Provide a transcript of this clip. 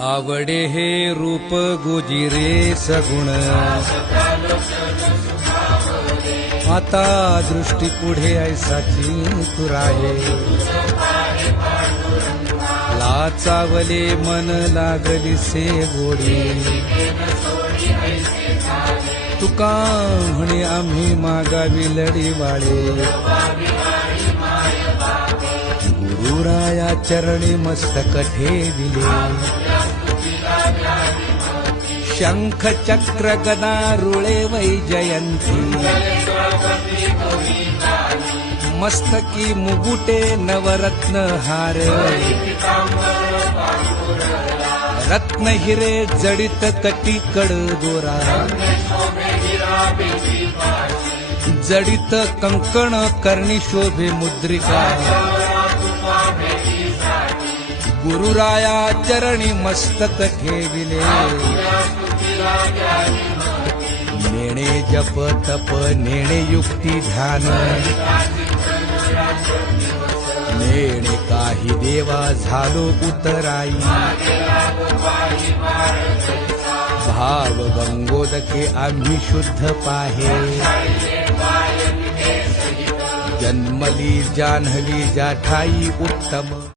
आवडे हे रूप गुजिरे सगुण. आता दृष्टी पुढे ऐसाची तुराहे लाचावले मन लागली से गोडी. तुका म्हणे आम्ही मागावी लढी वाळे. गुरुराया चरणी मस्तक ठेविले. शंख चक्र गदा रुळे वैजयंती। मस्तकी मुगुटे नवरत्न हार रत्न हिरे जडित कटी कड दोरा जडित कंकण कर्णी शोभे मुद्रिका। गुरुराया चरणी मस्तक ठेविले। नेणे जप तप नेणे युक्ती ध्यान. नेणे काही देवा झालो उतराई. भाव गंगोदके आम्ही शुद्ध पाहे. जन्मली जान्हली जाठाई उत्तम.